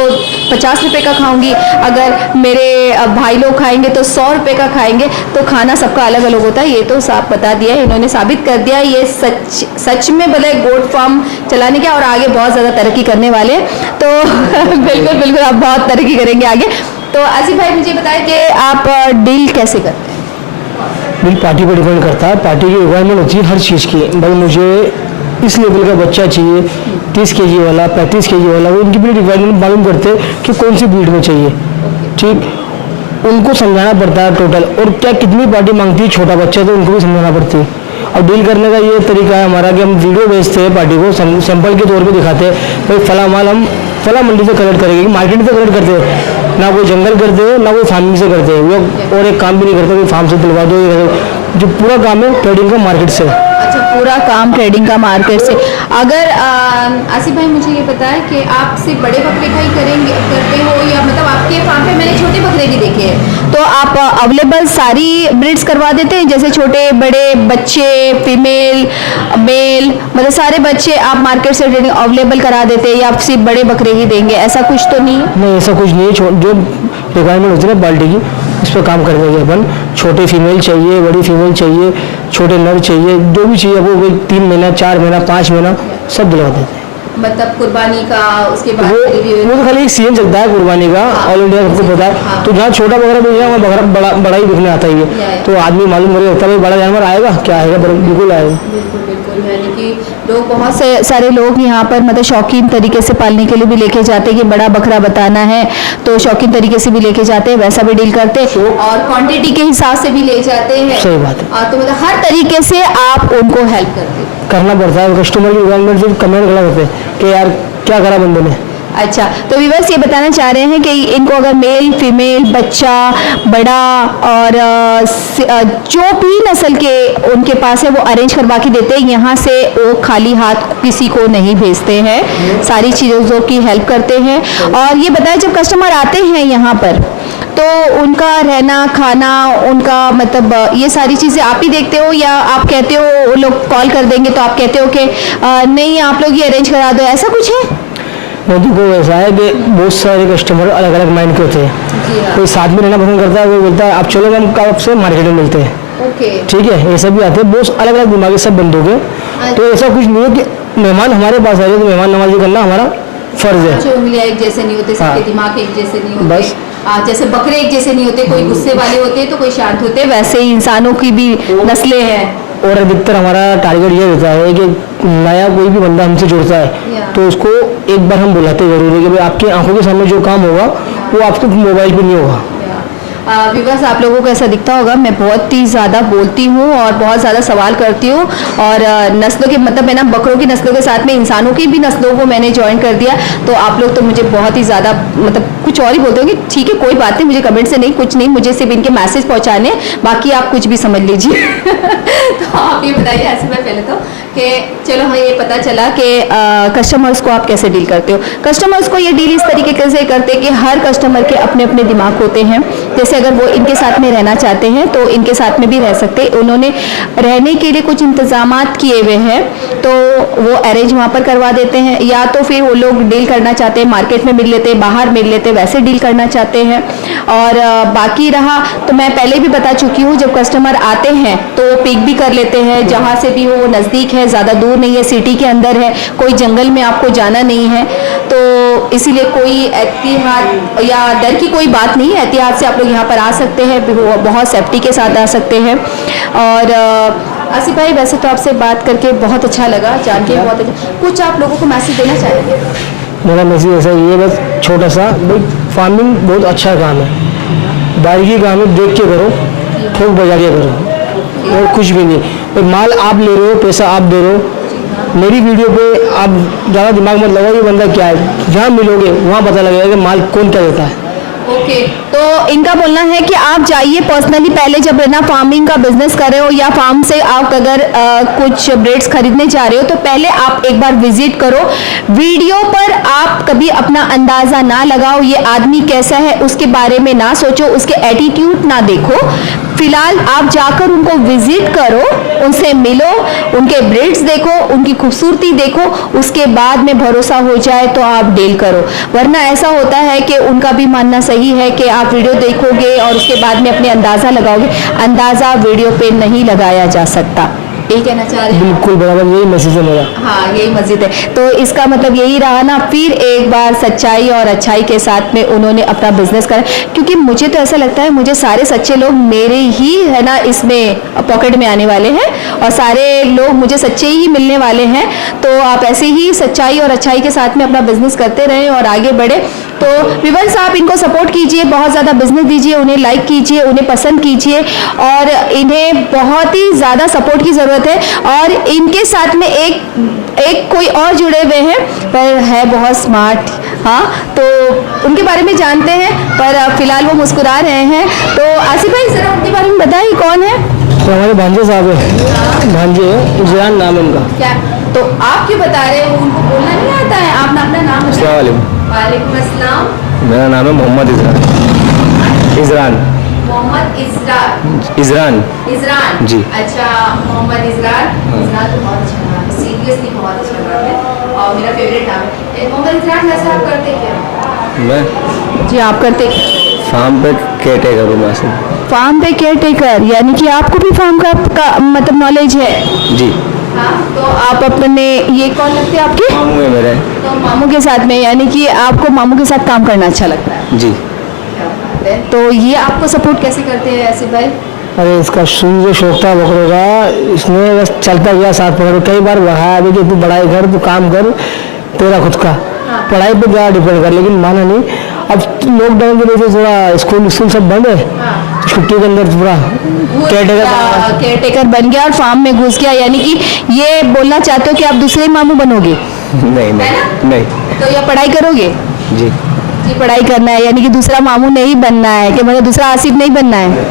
50 रुपये का खाऊंगी, अगर मेरे भाई लोग खाएंगे तो 100 रुपये का खाएंगे, तो खाना सबका अलग अलग होता है। ये तो साफ बता दिया, इन्होंने साबित कर दिया। ये सच में भले गोट फार्म चलाने के और आगे बहुत ज़्यादा तरक्की करने वाले, तो बिल्कुल आप बहुत तरक्की करेंगे आगे। तो आसिफ भाई मुझे बताएं कि आप डील कैसे करते हैं? डील पार्टी पर डिपेंड करता है, पार्टी की रिक्वायरमेंट होती है हर चीज़ की। भाई मुझे इस लेवल का बच्चा चाहिए, 30 kg वाला, 35 kg वाला, वो उनकी भी रिक्वायरमेंट मालूम करते हैं कि कौन सी ब्रीड में चाहिए। ठीक, उनको समझाना पड़ता है टोटल, और क्या कितनी पार्टी मांगती है छोटा बच्चा, तो उनको भी समझाना पड़ती है। और डील करने का ये तरीका है हमारा कि हम वीडियो भेजते हैं पार्टी को, सैंपल के तौर पे दिखाते हैं, भाई फला माल हम फला मंडी से कलेक्ट करेंगे, मार्केट से कलेक्ट करते हैं, ना कोई जंगल करते हैं ना कोई फार्मिंग से करते हैं, और एक काम भी नहीं करते कोई फार्म से दिलवा दो। जो पूरा काम है ट्रेडिंग का, मार्केट से। अच्छा, पूरा काम ट्रेडिंग का, मार्केट से। अगर आसिफ भाई मुझे ये बताएं कि आप सिर्फ बड़े बकरे का ही करते हो, या मतलब आपके फार्म पे मैंने छोटे बकरे भी देखे हैं, तो आप अवेलेबल सारी ब्रीड्स करवा देते हैं? जैसे छोटे बड़े बच्चे, फीमेल मेल, मतलब सारे बच्चे आप मार्केट से ट्रेडिंग अवेलेबल करा देते हैं, या आप सिर्फ बड़े बकरे ही देंगे? ऐसा कुछ तो नहीं है? नहीं, ऐसा कुछ नहीं है। जो रिक्वायरमेंट होती है ना बाल्टी की, इस पर काम कर देंगे अपन। छोटे फीमेल चाहिए, बड़ी फीमेल चाहिए, छोटे नर चाहिए, जो भी चाहिए वो 3 महीना, 4 महीना, 5 महीना सब दिलवा देते हैं। मतलब कुर्बानी का उसके बाद वो तो खाली एक सीजन चलता है कुर्बानी का, ऑल इंडिया सबको पता है। तो जहाँ छोटा बकरा बेचना वहाँ बकरा बड़ा ही बिकने आता ही है। तो आदमी मालूम कर होता है बड़ा जानवर आएगा, क्या आएगा, बिल्कुल आएगा। बिल्कुल, यानी कि लोग बहुत से सारे लोग यहाँ पर मतलब शौकीन तरीके से पालने के लिए भी लेके जाते हैं कि बड़ा बकरा बताना है, तो शौकीन तरीके से भी लेके जाते हैं, वैसा भी डील करते हैं, और क्वांटिटी के हिसाब से भी ले जाते हैं। सही बात है। तो मतलब हर तरीके से आप उनको हेल्प करते हैं? करना पड़ता है। कस्टमर की रिक्वायरमेंट से कमेंट खड़ा होते हैं कि यार क्या करा बंदे ने। अच्छा, तो व्यूअर्स ये बताना चाह रहे हैं कि इनको अगर मेल फीमेल, बच्चा, बड़ा और जो भी नस्ल के उनके पास है वो अरेंज करवा के देते हैं। यहाँ से वो खाली हाथ किसी को नहीं भेजते हैं, सारी चीज़ों की हेल्प करते हैं। और ये बताया जब कस्टमर आते हैं यहाँ पर तो उनका रहना खाना, उनका मतलब ये सारी चीज़ें आप ही देखते हो, या आप कहते हो वो लोग कॉल कर देंगे तो आप कहते हो कि नहीं आप लोग ये अरेंज करा दो, ऐसा कुछ है? देखो ऐसा है कि बहुत सारे कस्टमर अलग अलग माइंड के होते हैं। कोई साथ में रहना पसंद करता है, वो बोलता है आप चलो हम कब से मार्केट में मिलते हैं। ठीक है, ऐसा भी आते हैं, बहुत अलग अलग दिमाग सब बंदों के। तो ऐसा कुछ नहीं है कि मेहमान हमारे पास आ जाए तो मेहमान नवाजी करना हमारा फर्ज है। उंगलियां एक जैसे नहीं होते, सबके दिमाग एक जैसे नहीं होते, बस जैसे बकरे एक जैसे नहीं होते, कोई गुस्से वाले होते हैं तो कोई शांत होते हैं, वैसे ही इंसानों की भी नस्लें हैं। और अधिकतर हमारा टारगेट ये रहता है कि नया कोई भी बंदा हमसे जुड़ता है तो उसको एक बार हम बुलाते जरूर है कि भाई आपकी आंखों के सामने जो काम होगा वो आपको मोबाइल पे नहीं होगा। व्यूवर्स, आप लोगों को ऐसा दिखता होगा, मैं बहुत ही ज़्यादा बोलती हूँ और बहुत ज़्यादा सवाल करती हूँ, और नस्लों के मतलब मैं ना बकरों की नस्लों के साथ में इंसानों की भी नस्लों को मैंने ज्वाइन कर दिया। तो आप लोग तो मुझे बहुत ही ज़्यादा मतलब कुछ और ही बोलते होंगे, ठीक है कोई बात नहीं, मुझे कमेंट से नहीं कुछ नहीं, मुझे सिर्फ इनके मैसेज पहुँचाने, बाकी आप कुछ भी समझ लीजिए। तो आप ये बताइए ऐसे में पहले तो कि चलो हमें ये पता चला कि कस्टमर्स को आप कैसे डील करते हो। कस्टमर्स को ये डील इस तरीके से करते हैं कि हर कस्टमर के अपने अपने दिमाग होते हैं। जैसे अगर वो इनके साथ में रहना चाहते हैं तो इनके साथ में भी रह सकते हैं। उन्होंने रहने के लिए कुछ इंतजामात किए हुए हैं तो वो अरेंज वहाँ पर करवा देते हैं, या तो फिर वो लोग डील करना चाहते हैं मार्केट में मिल लेते हैं, बाहर मिल लेते हैं, वैसे डील करना चाहते हैं। और बाकी रहा तो मैं पहले भी बता चुकी हूँ, जब कस्टमर आते हैं तो वो पिक भी कर लेते हैं, जहाँ से भी हो, वो नज़दीक है, ज़्यादा दूर नहीं है, सिटी के अंदर है, कोई जंगल में आपको जाना नहीं है। तो इसीलिए कोई एहतियात या डर की कोई बात नहीं है, एहतियात से आप लोग यहाँ पर आ सकते हैं, बहुत सेफ्टी के साथ आ सकते हैं। और आसिफ भाई, वैसे तो आपसे बात करके बहुत अच्छा लगा, जान के बहुत अच्छा। कुछ आप लोगों को मैसेज देना चाहेंगे? मेरा मैसेज ऐसा ये बस छोटा सा, भाई फार्मिंग बहुत अच्छा काम है, बारीकी काम है, देख के करो, थोक बाजारिया करो और कुछ भी नहीं। और माल आप ले रहे हो, पैसा आप दे रहे हो। मेरी वीडियो पे आप ज़्यादा दिमाग मत लगाओ ये बंदा क्या है, जहाँ मिलोगे वहाँ पता लगेगा कि माल कौन क्या देता है। ओके, तो इनका बोलना है कि आप जाइए पर्सनली, पहले जब है ना फार्मिंग का बिजनेस कर रहे हो या फार्म से आप अगर कुछ ब्रेड्स खरीदने जा रहे हो तो पहले आप एक बार विजिट करो। वीडियो पर आप कभी अपना अंदाज़ा ना लगाओ, ये आदमी कैसा है उसके बारे में ना सोचो, उसके एटीट्यूड ना देखो। फिलहाल आप जाकर उनको विजिट करो, उनसे मिलो, उनके ब्रेड्स देखो, उनकी खूबसूरती देखो, उसके बाद में भरोसा हो जाए तो आप डील करो। वरना ऐसा होता है कि उनका भी मानना सही है कि आप वीडियो देखोगे और उसके बाद में अपने अंदाज़ा लगाओगे। अंदाज़ा वीडियो पे नहीं लगाया जा सकता। यही कहना चाह रहे हैं? बिल्कुल बराबर, यही मैसेज है मेरा। हाँ, यही मस्जिद है। तो इसका मतलब यही रहा ना, फिर एक बार सच्चाई और अच्छाई के साथ में उन्होंने अपना बिजनेस करा। क्योंकि मुझे तो ऐसा लगता है, मुझे सारे सच्चे लोग मेरे ही है ना इसमें पॉकेट में आने वाले हैं और सारे लोग मुझे सच्चे ही मिलने वाले हैं। तो आप ऐसे ही सच्चाई और अच्छाई के साथ में अपना बिजनेस करते रहें और आगे बढ़े। तो व्यूअर्स, आप इनको सपोर्ट कीजिए, बहुत ज़्यादा बिजनेस दीजिए, उन्हें लाइक कीजिए, उन्हें पसंद कीजिए, और इन्हें बहुत ही ज़्यादा सपोर्ट की ज़रूरत है। और इनके साथ में एक कोई और जुड़े हुए हैं पर है बहुत स्मार्ट, हाँ, तो उनके बारे में जानते हैं, पर फिलहाल वो मुस्कुरा रहे हैं। तो आसिफ भाई, ज़रा उनके बारे में बताइए, कौन है? तो हमारे भांजे साहब है, भांजे है, इजरान नाम है उनका। क्या? तो आप क्यों बता रहे हो? उनको बोलना नहीं आता है? आप अपना नाम बताइए। वालेकुम अस्सलाम। मेरा नाम है मोहम्मद इजरान। मोहम्मद इजरान इजरान जी। अच्छा, मोहम्मद इजरान। इजरान तो बहुत अच्छा नाम है, सीरियसली बहुत अच्छा नाम है और मेरा फेवरेट नाम है। मोहम्मद इजरान, वैसे आप करते क्या? मैं जी, आप करते फार्म पे केयरटेकर हूँ। मैं से फार्म पे केयरटेकर, यानी कि आपको भी फार्म का मतलब नॉलेज है? जी। हाँ, तो आप अपने, ये कौन लगते हैं आपके? मामू है मेरे। तो मामू के साथ में, यानी कि आपको मामू के साथ काम करना अच्छा लगता है? जी। तो ये आपको सपोर्ट कैसे करते हैं आसिफ भाई? अरे इसका शुरू से शौक था बकरों का, इसने बस चलता गया साथ पकड़। कई बार बढ़ाया भी कि तू पढ़ाई कर, तू काम कर, तेरा खुद का पढ़ाई पे ज़्यादा डिपेंड कर, लेकिन माना नहीं। अब लॉकडाउन की वजह से थोड़ा स्कूल सब बंद है, छुट्टी के अंदर पूरा केयरटेकर बन गया और फार्म में घुस गया। यानी कि ये बोलना चाहते हो कि आप दूसरे मामू बनोगे? नहीं। तो या पढ़ाई करोगे? जी पढ़ाई करना है, यानी कि दूसरा मामू नहीं बनना है, कि मतलब दूसरा आसिफ नहीं बनना है।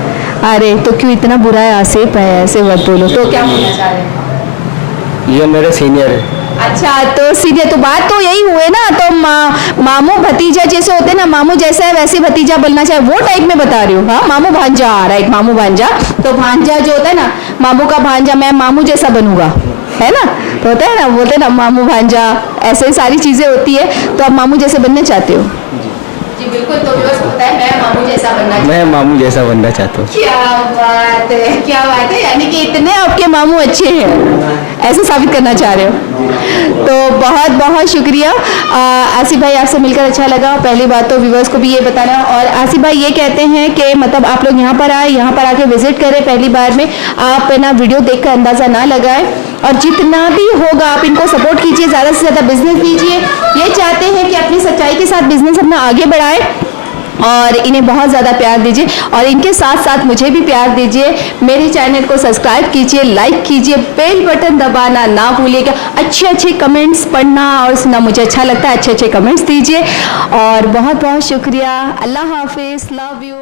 अरे तो क्यों इतना बुरा है आसिफ है, ऐसे मत बोलो। तो क्या बोलना चाह रहे हैं? ये मेरे सीनियर है। अच्छा, तो सीधे तो बात तो यही हुए ना। तो मामू भतीजा जैसे होते हैं ना, मामू जैसा है वैसे भतीजा बनना चाहिए, वो टाइप में बता रही हूँ। हाँ, मामू भांजा आ रहा है, एक मामू भांजा। तो भांजा जो होता है ना, मामू का भांजा, मैं मामू जैसा बनूंगा, है ना? तो होता है ना, बोलते हैं ना मामू भांजा, ऐसे सारी चीजें होती है। तो आप मामू जैसे बनना चाहते हो? जी बिल्कुल। तो व्यूअर्स, होता है मैं मामू जैसा बनना चाहता हूँ। क्या बात है, क्या बात है, यानी कि इतने आपके मामू अच्छे हैं, ऐसे साबित करना चाह रहे हो। तो बहुत बहुत शुक्रिया आसिफ भाई, आपसे मिलकर अच्छा लगा। पहली बात तो व्यूअर्स को भी ये बताना। और आसिफ भाई ये कहते हैं कि मतलब आप लोग यहाँ पर आए, यहाँ पर आके विजिट करें पहली बार में, आप ना वीडियो देख कर अंदाज़ा ना लगाएं, और जितना भी होगा आप इनको सपोर्ट कीजिए, ज़्यादा से ज़्यादा बिजनेस दीजिए। ये चाहते हैं कि अपनी सच्चाई के साथ बिजनेस अपना आगे बढ़ाए। और इन्हें बहुत ज़्यादा प्यार दीजिए और इनके साथ साथ मुझे भी प्यार दीजिए। मेरे चैनल को सब्सक्राइब कीजिए, लाइक कीजिए, बेल बटन दबाना ना भूलिएगा। अच्छे अच्छे कमेंट्स पढ़ना और सुनना मुझे अच्छा लगता है, अच्छे अच्छे कमेंट्स दीजिए और बहुत बहुत शुक्रिया। अल्लाह हाफिज़, लव यू।